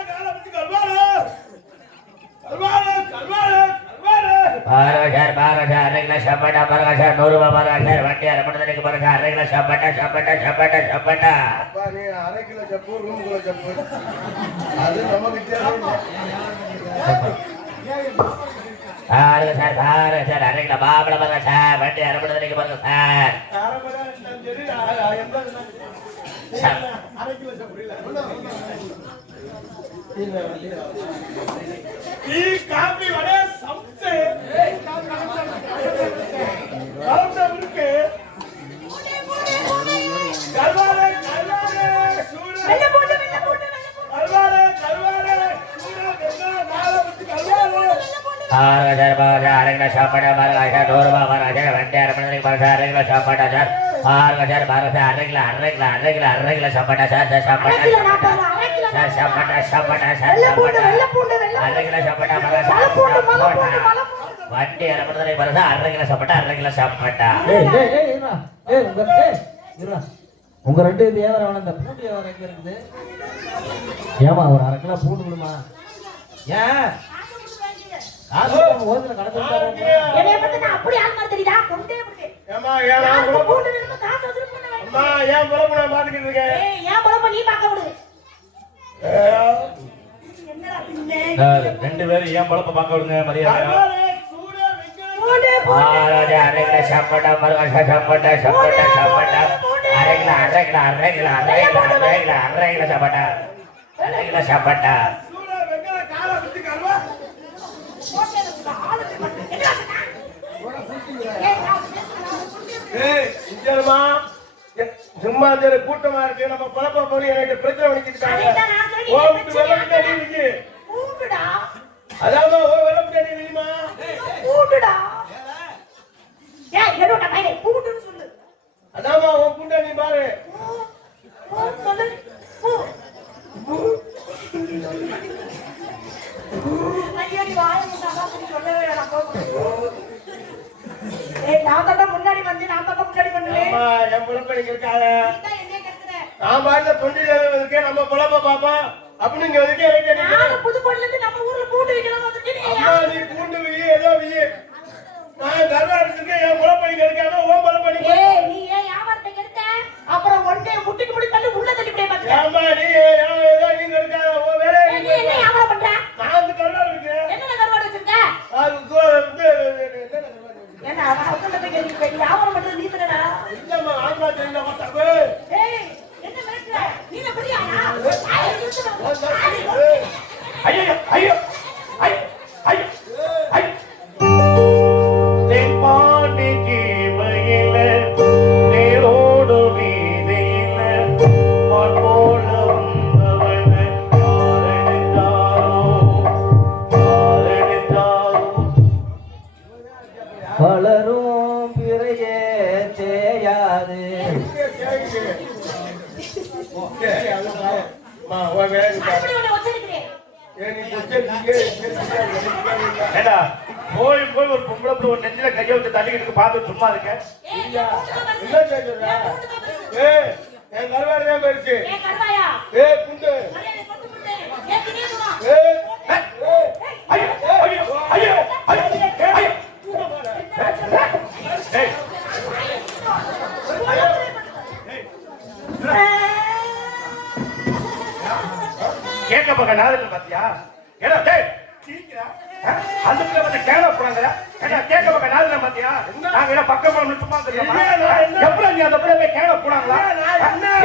காரம் வச்சு கருவாடு. கருவாடு கருவாடு கருவாடு பாரகர் பாரகர் அரை கிலோ சப்பட்டா பாரகர் நூறு ரூபாய் பாரகர் வண்டி அரை மணி நேரத்துக்கு பாருங்க அரை கிலோ சப்பட்டா சப்பட்டா சப்பட்டா சப்பட்டா அப்பா நீ அரை கிலோ சப்பு ரூம் கிலோ சப்பு அது நமக்கு தேவையில்லை சார் பாருங்க சார் அரை கிலோ மாம்பழ பாருங்க சார். வண்டி அரை மணி நேரத்துக்கு பாருங்க சார் அரை மணி நேரம் இருந்தாலும் சரி அரை- அரை எண்பது இருந்தாலும் சரி. அரை கிலோ சப்பு இல்ல. இல்ல, இல்ல. டீ காபி வடை சம்சு கலந்த முறுக்கு கருவாடு கருவாடு சூடு கருவாடு கருவாடு சூடு வெங்காயம் நாளை வச்சு கருவாடு பாருங்க சார் பாருங்க அரை கிலோ சப்பட்டா பாருங்க சார் நூறு ரூபாய் பாருங்க சார் வண்டி அரை மணி நேரத்துக்கு கிலோ சப்பட்டா சார்? பாருங்க சார் பாருங்க சார் அரை கிலோ அரை கிலோ அரை கிலோ அரை கிலோ சப்பட்டா சார்? சார் சப்பட்டா சார் சப்பட்டா சப்பட்டா சார் சப்பட்டா. அரை கிலோ சப்பட்டா சப்பட்டா. வண்டி நேரத்துக்கு பாருங்க சார் அரை கிலோ சப்பட்டா அரை கிலோ சப்பட்டா. ஏய் ஏய் ஏய் இருடா. ஏய் உங்க ஏய் இருடா. உங்க ரெண்டு வேணும். இந்த பூண்டு வியாபாரம் எங்க இருக்குது? ஏமா ஒரு அரை கிலோ பூண்டு கொடுமா? ஏன்? காசு ஓதுல கடை கொடுத்தாரு என்னைய பத்தி நான் அப்படி ஆள் மாதிரி தெரியுதா? ஏம்மா, ஏன் நான் பூண்டு வேணுமோ காசு வச்சுட்டு பூண்டு வாங்கி. அம்மா, ஏன் உழப்பு நான் பார்த்துக்கிட்டு இருக்கேன்? ஏய், என் பொழப்ப நீ விடு. என்னடா பின்ன? ரெண்டு பேரும் ஏன் பழப்ப பார்க்க விடுங்க மரியாதை சப்பட்டா சப்பட்டா சப்பட்டா சப்பட்டா அரை கிலோ அரை கிலோ அரை கிலோ அரை கிலோ அரை கிலோ அரை கிலோ சப்பட்டா அரை கிலோ சப்பட்டா சூடு, வெங்காயம், காரம் வச்சு கருவாடு. போட்டு எனக்கு ஆளு போய் பாரு. என்னடா பின்ன? ஏய், நான் ஏ, சும்மா கூட்டமா இருக்கு. நம்ம குழப்ப போய் எனக்கு பிரச்சனை பண்ணிக்கிட்டாங்க அதுதான் அப்படி போய் போய் ஒரு பொம்பளை பிள்ளை ஒரு நெஞ்சில கையை வச்சு தள்ளிக்கிட்டு பார்த்து சும்மா இருக்க ஏய், என் கருவாடு தான் ஏ புண்டு ஐயோ ஐயோ ஐயோ ஐயோ ஐயோ கேட்க பக்க நாதல் பாத்தியா ஏடா டேய் சீக்கிரா அந்த பிள்ளை வந்து கேள போறாங்க ஏடா கேட்க பக்க நாதல் பாத்தியா நாங்க என்ன பக்கம் சும்மா தெரியுமா? எப்படி நீ அந்த பிள்ளை போய் கேள போறாங்களா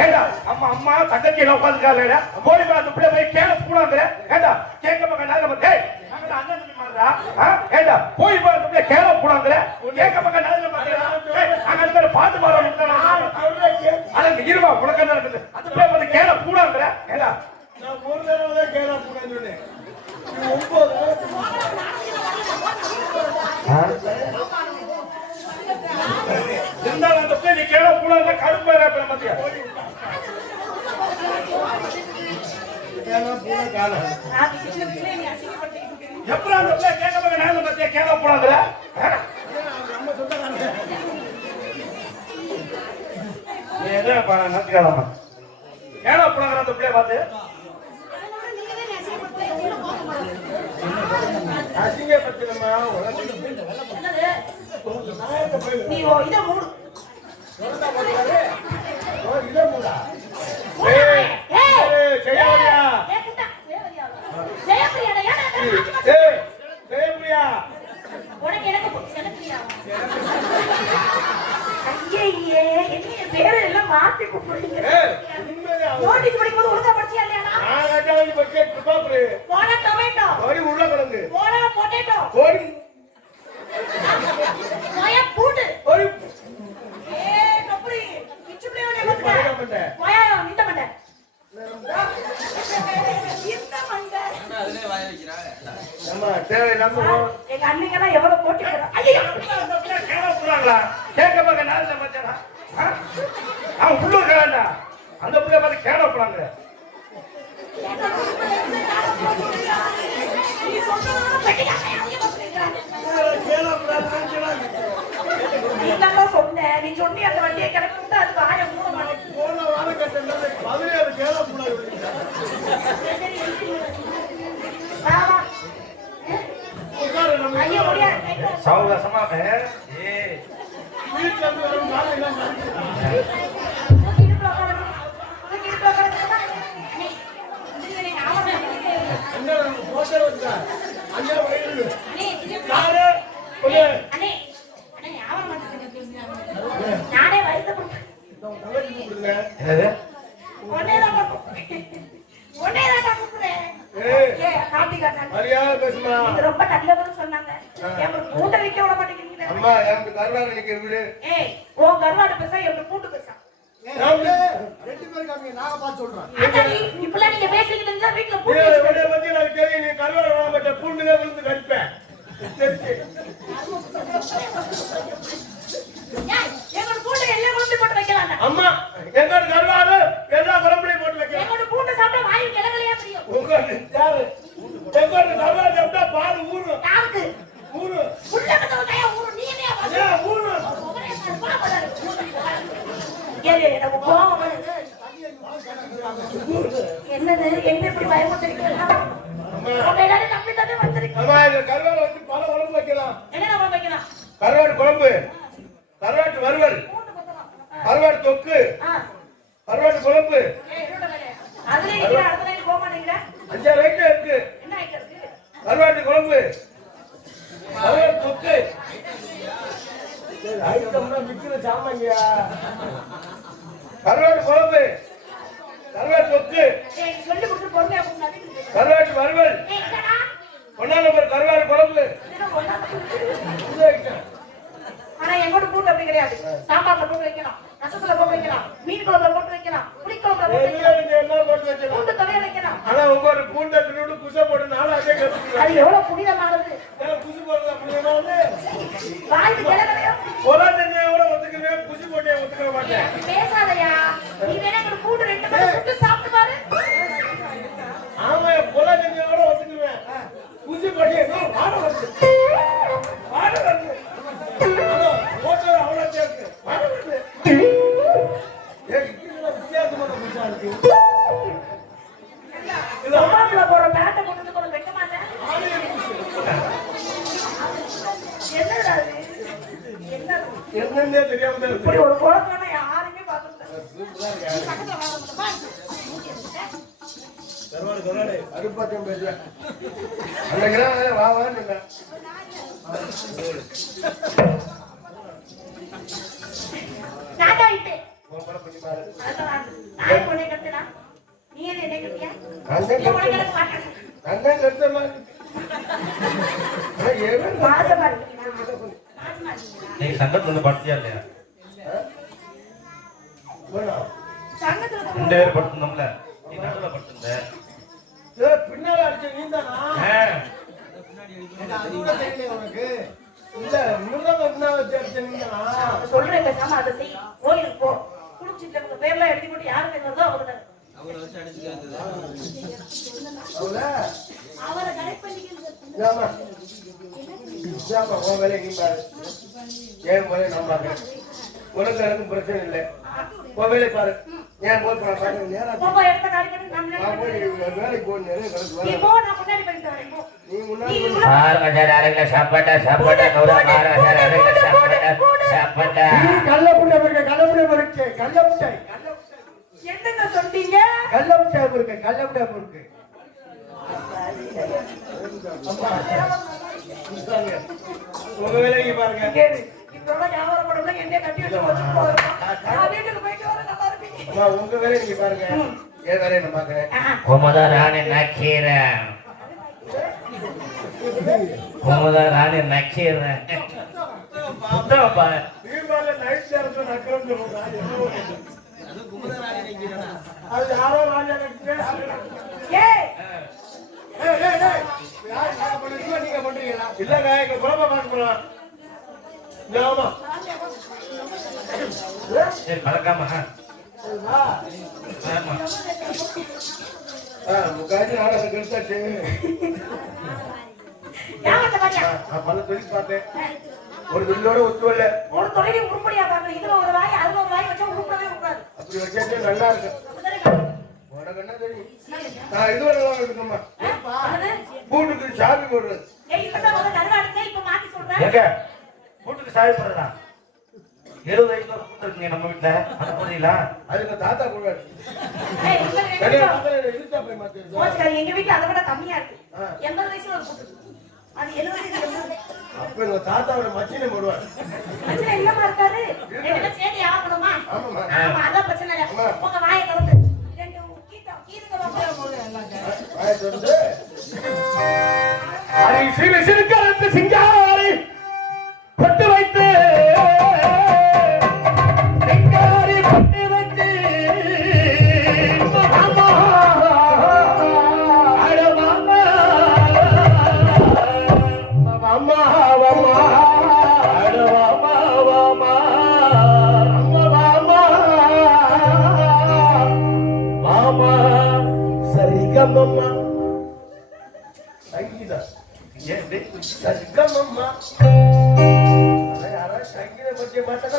ஏடா அம்மா அம்மா தங்கச்சி எல்லாம் உட்காந்துக்கால போய் அந்த பிள்ளை போய் கேள போறாங்க ஏடா கேட்க பக்க நாதல் பாத்தியா நாங்க அண்ணன் தம்பி மாதிரா ஏண்டா போய் பார்த்து கேள போடாங்கற கேட்க பக்கம் நாதுல பாத்தியா அங்க இருக்கிற பாட்டு மாறணும் அதுக்கு இருவா உனக்கு என்ன இருக்குது போய் வந்து கேள கூடாங்கற ஏண்டா நான் ஒரு தடவை தான் கேரளா போனேன்னு ஒன்பது இருந்தாலும் அந்த போய் நீ கேள கேரளா போன காலம் நான் எப்பறம் அந்த பிள்ளை கேட்க பக்கம் நாதுல பாத்தியா கேள கூடாங்கற அந்த பார்த்து அதனால நீங்க தான் என்னை அசிங்கப்படுத்துறீங்க. உள்ள போக மாட்டேன். அசிங்கப்படுத்தணுமா உனக்கு என்னது? நாயத்தை போய் நீ ஓ இதை மூடு. ஓ, இதை மூடா மூடு. ஏய், ஏய், ஏய், ஜெயவரியா. ஏய், குட்டா, ஜெயவரியாவா? ஜெயப்பிரியாடா, ஏன்டா என்ன மாத்தி மாத்தி ஏய் ஜெயபிரியா உனக்கு எனக்கு ஐயையே, என்னைய பேரை எல்லாம் மாத்தி கூப்பிடுறீங்க. நோட்டீஸ் படிக்கும்போது ஒழுங்கா படிச்சியா இல்லையாடா? நான் கட்டாவது பற்றி கிருபாபுரி போடா டொமேட்டோ, உள்ள கிடந்து. போடா பொட்டேட்டோ, ஓடி நொய பூண்டு. ஓடி ஏய், தொப்புரி, பிச்சு. பண்ண வாயாயா, இந்த மண்டை. இந்த மண்டை. நம்ம தேவையில்லாம ஓ- எங்க அண்ணிங்கெல்லாம் எவ்வளவு போட்டிக்கிறோம் ஐயோ அந்த பிள்ளை கேள கூடாங்களா கேட்க பக்கம் நாதுல பாத்தியா அவன் உள்ளூர் கேளாண்டா அந்த பிள்ளை பார்த்து கேள கூடாங்க நீ சொன்னதெல்லாம் பெட்டிக்காரன் அதிகமா சொல்லிக்கிறான். நீ தான்டா சொன்ன. நீ சொன்னி அந்த வண்டியை கிளப்பி விட்டு அது வாயை மூட மாட்டேங்குது. போன வாரம் கட்டினா பதினேழு கேள கூடாது வா, வா. உட்காரு நம்ம ஐயோ, முடியாது. கையில வா. சௌகசமா ஏய் வீட்டுல இருந்து வரும் நாளை எல்லாம் மறைச்சிடலாம். தூக்கி இடுப்புல உட்காரு. தூக்கி இடுப்புல உட்காரு. அண்ணே, இதுல நீ ஆவணம் எடுத்துட்டு. என்ன நம்ம போட்டோ வந்தா அண்ணா வயிறு அண்ணே, இது- நானே ஒண்ணு அண்ணே, அண்ணே, ஆவணம் எடுத்துட்டு. நானே வருத்தப்படுறேன் தங்கச்சி கூப்பிடுங்க என்னது ஒன்னேதான் கூப்பிடுறேன். ஒன்னேதான் கூப்பிடுறேன். ஏய் ஏய், காப்பி காட்டாங்க. மரியாதை பேசுமா நீங்க ரொம்ப நல்லவர்னு சொன்னாங்க எங்களுக்கு கூட்ட வைக்க விட மாட்டேங்கிறீங்களே அம்மா எனக்கு கருணாக நிக்கிற வீடு ஏய் உன் கருவாடு பேசா எங்களுக்கு கூட்டு பேசா. ரெண்டு பேருக்கு அங்க நாங்க பார்த்து சொல்றோம் ஆத்தாடி, இப்பெல்லாம் நீங்க பேசிக்கிட்டு இருந்தா வச்சு உன்னை பத்தி எனக்கு தெரியும் நீ கருவாடு வாங்க மாட்டேன் பூண்டுதான் விழுந்து கடிப்பேன் தெரிஞ்சு. ஏய், எங்களோட பூண்டு எல்லா குழம்பு போட்டு வைக்கலாம் அம்மா எங்கோட கருவாடு எல்லா குழம்புலையும் போட்டு வைக்கிறேன் எங்களோட பூண்டு சாப்பிட்டா வாயு கிளகலையா தெரியும் உங்க யாரு எங்கோட கருவாடு சாப்பிட்டா பால் ஊறும் யாருக்கு ஊறும் உள்ள கிட்ட கையா ஊரு நீ என்ன ஏன் ஊறும் என்னது என்ன இப்படி பயமுறுத்திருக்கீங்க உங்க எல்லாரும் நம்பி தானே வந்திருக்கீங்க அம்மா இந்த கருவாடு வச்சு பல குழம்பு வைக்கலாம் என்ன நம்ம வைக்கலாம் கருவாடு குழம்பு கருவாட்டு வறுவல் பூண்டு கொத்தலாம் கருவாடு தொக்கு ஆ கருவாட்டு குழம்பு ஏய், என்னோட வேலை. அதுல இருக்கிற அடுத்த நாள் போக மாட்டேங்கிற அஞ்சாறு ஐட்டம் இருக்கு என்ன ஆயிட்டு கருவாட்டு குழம்பு கருவாட்டு தொக்கு விக்கிற சாமாங்கயா கருவாட்டு குழம்பு. கருவாட்டு தொக்கு. கருவாட்டு வறுவல். ஏய் என்னடா? ஒன்னா நம்பர் கருவாட்டு குழம்பு. ஆனா எங்கோட பூண்டு அப்படி கிடையாது. சாம்பார்ல போட்டு வைக்கலாம் ரசத்துல போட்டு வைக்கலாம். மீன் குழம்புல போட்டு வைக்கலாம். பூண்டு தொலைய வைக்கலாம் ஆனா ஒரு பூண்டை திருடு குசை போட்டு நானும் அதே கத்துக்கிறேன் அது எவ்வளவு புனிதமானது? குசு போடுறது வந்து வாய்க்கு கிளகலையா பொலா தண்ணியோட ஒத்துக்குவேன் குசு போட்டே ஒத்துக்க மாட்டேன் பேசாதயா. நீ வேணா எங்க பூண்டு ரெண்டு சுட்டு சாப்பிட்டு பாரு. ஆமா பொலா தண்ணியோட ஒத்துக்குவேன். மாசமா இருக்கீங்களா? நீ சங்கத்துல வந்து படுத்தியா இல்லையா? ரெண்டு போய் பேர் படுத்திருந்தோம்ல. நீ நடுவில் படுத்திருந்த. ஏய், பின்னால அடிச்ச கூட தெரியலையா உனக்கு? இல்ல, மிருதங்க பின்னால வச்சு அடிச்ச நீதானா? நான் சொல்றேன் பேசாம அதை செய். கோயிலுக்கு போ. குளிச்சுட்டு உங்க பேர்லாம் எழுதி போட்டு யாரு பேர் வருதோ அவங்க அவள? அவரை? கரெக்ட் பண்ணிக்கிறது ஏம்மா? ஏம்மா, உன் வேலையை நீ பாரு. என் வேலையை நான் பார்க்கிறேன். உனக்கு எனக்கும் பிரச்சனை இல்லை. உன் வேலையை பாரு. ஏன் போய் நான் போய். வேலைக்கு நிறைய கிடக்கு நீ முன்னாடி சாப்பாட்டா சாப்பாட்டா கல்ல கல்ல கல்ல என்னங்க சொன்னீங்க கல்ல முட்டை இருக்கு கல்ல முட்டை இருக்கு. உங்க வேலையை பாருங்க. இதோட வியாபாரம் பண்ணல என்னைய கட்டி வச்சு வச்சு போறோம் நான் வீட்டுக்கு போயிட்டு வரேன் நல்லா இருப்பீங்க. அம்மா, உங்க வேலையை நீங்க பாருங்க என் வேலையை நான் பாக்குறேன் ஆஹா. குமுத ராணி நக்கீரன். குமுத ராணி நக்கீரன் புத்தகப்பா தீபாவளி நைட் நேரத்துல நக்கரம் சொல்றாங்க அது யாரோ ராஜா நீங்க பண்றீங்களா? இல்லங்க, எங்க குழப்பம் பார்க்க போறோம். இந்த ஆமா. சரி கலக்காம பல தொழில் பார்த்தேன். ஒரு தொழிலோட ஒத்து வரல. ஒரு தொழிலை உருப்படியா பாருங்க இதுல ஒரு வாய் நல்லா இருக்கு. உனக்கு என்ன தெரியும்? நான் இதுவரை எல்லாம் இருக்கும்மா. என்னது? பூட்டுக்கு சாவி போடுறது. எங்க சாவி போடுறதா இருபது கூட்டம் இருக்குங்க நம்ம வீட்டுல அந்த போறீங்களா அதுக்கு தாத்தா. மோசக்காரி, எங்க வீட்டுல அதை விட கம்மியா இருக்கு. எண்பது வயசுல ஒரு கூட்டு. அது எழுபது, இது. அப்ப எங்க தாத்தாவோட மச்சினை போடுவார் பிரச்சனை இல்லம்மா இருக்காரு. ஆகணுமா? ஆமாம்மா. ஆமா, அதான் பிரச்சனை இல்ல. உங்க வாயை திறந்து. ரெண்டு கீத்தம், கீதுங்க பாப்போம். வாயை திறந்து, சிறு சிறுக்கலத்து ಸಂಗೀತ ಬಗ್ಗೆ ಮಾತಾಡ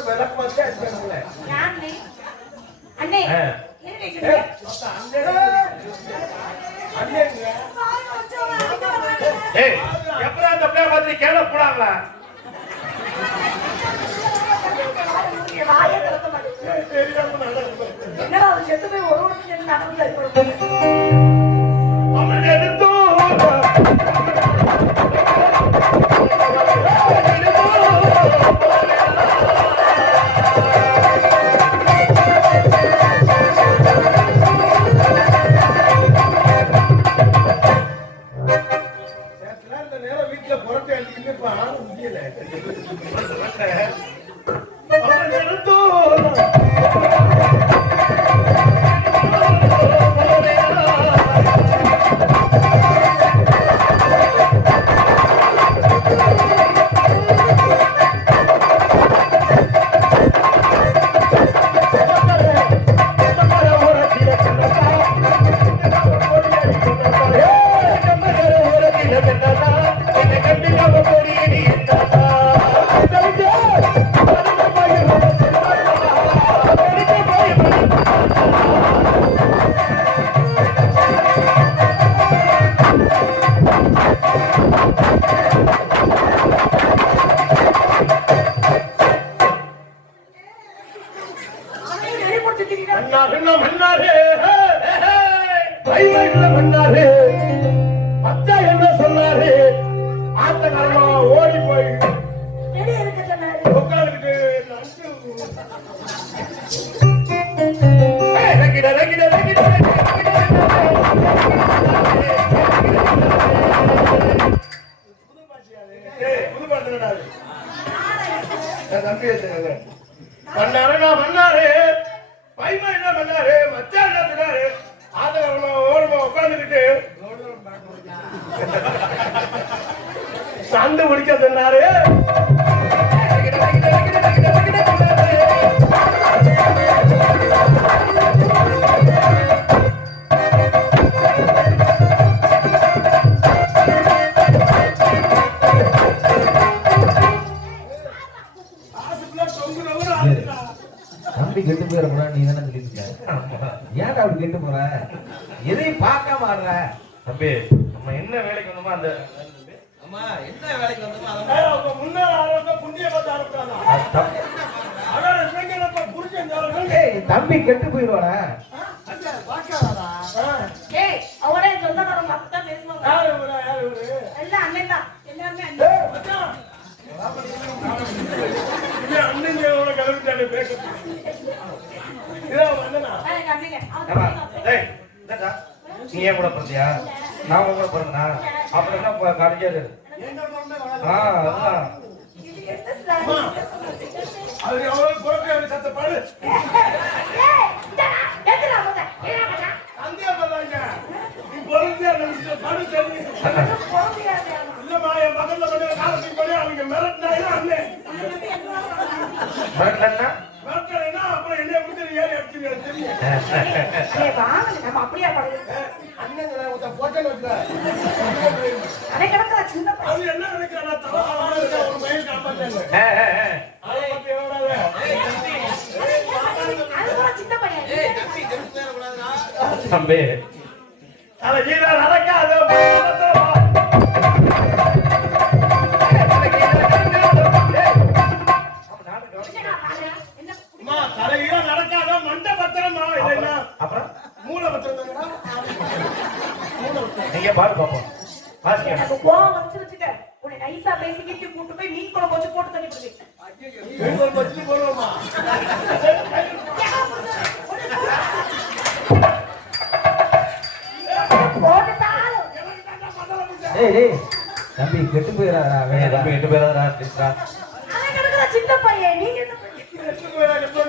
தம்பி எடுத்துக்கங்க பண்ணாருன்னா பண்ணாரு பைமா என்ன பண்ணாரு மச்சான் என்ன பண்ணாரு ஆதரவமா ஓரமா உட்காந்துக்கிட்டு சந்து முடிக்க சொன்னாரு. அப்படி கெட்டு போற? எதையும் பார்க்காம ஆடுற? தம்பி நம்ம என்ன வேலைக்கு வந்தோமோ அந்த அம்மா என்ன வேலைக்கு வந்தோமோ அவங்க முன்னால ஆரம்பிச்சா புண்ணிய பார்த்து அது ஏய் தம்பி கெட்டு போயிடுவாடா ஏய் அவனே சொந்தக்காரங்க அப்படித்தான் பேசுவாங்க. எல்லாம் அண்ணன் தான். எல்லாருமே அண்ணன். அண்ணன் தேவனோட கிளம்பிட்டாரு நீ ஏன் கூட பிறந்தியா? நான் உங்க கூட பிறந்தா அப்புறம் என்ன கடைசியாது ஆ அதுதான்? அது. எவ்வளவு குழப்பம் அவரு சத்த பாடு. நீ பாடு தெரியும். இல்லம்மா, என் பக்கத்துல காலத்துக்கு அவங்க அண்ணன். அவனை நம்பி எங்க வர மிரட்டலன்னா? மிரட்டலைன்னா அப்புறம் என்னைய பிடிச்சி நீ ஏறி அடிச்சிருக்க தெரியும். ஏய், வாங்க, நம்ம அப்படியே படுது. ஏய், அப்புறம் மூளை தானடா? நீங்க பாரு பாப்போம். எனக்கு கோவம் வந்துருச்சுட்ட உன்னை நைஸா பேசிக்கிட்டு கூட்டு போய் மீன் குழம்பு வச்சு போட்டு தண்ணி ஏய் தம்பி கெட்டு வேணாடா தம்பி எட்டு பேரா இருக்கா அவன் கிடக்குற சின்ன பையன். நீங்க என்ன பண்றீங்க?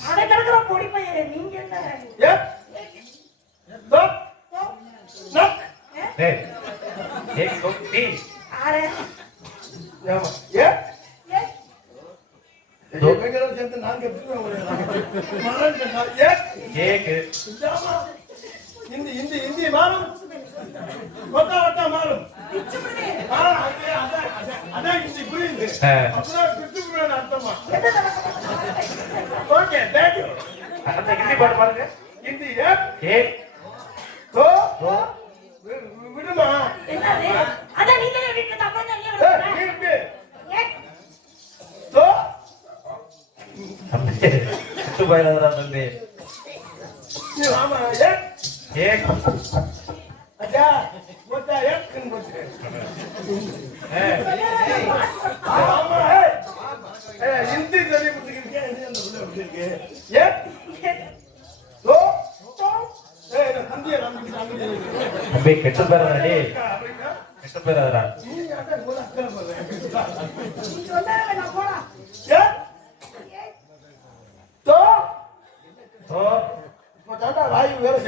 அவன் கிடக்குற பொடி பையன் நீங்க என்ன. இந்தி இந்தி இந்தி கொத்தா வட்டா மாறும். ஆ, அதே, அதே, அதே, அதான் இந்தி புரியுது. ஆ. அப்பதான் கிறிஸ்துவனோட அர்த்தமா? ஓகே தேங்க்யூ அந்த ஹிந்தி பாட்டு பாருங்க. ஏ? தோ விடுமா? என்னது? அதான் தான் தோ தம்பி தம்பி. வாமா ஏ? ஏ அச்சா மொத்தா ஏக்குன்னு போச்சு ஏ, ஆமா ஏய். ஏய், ஹிந்தி சொல்லி கொடுத்துருக்கீங்க ஹிந்தி அந்த புள்ள கொடுத்துருக்கு ஏ தோ ஏய் நான் ஹிந்தியை நம்பிக்கை நம்பிக்கை தம்பி கெட்டு இவ்வளவு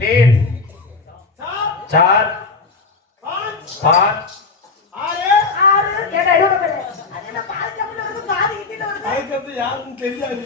வருது அதுக்கப்புறம் யாருன்னு தெரியாது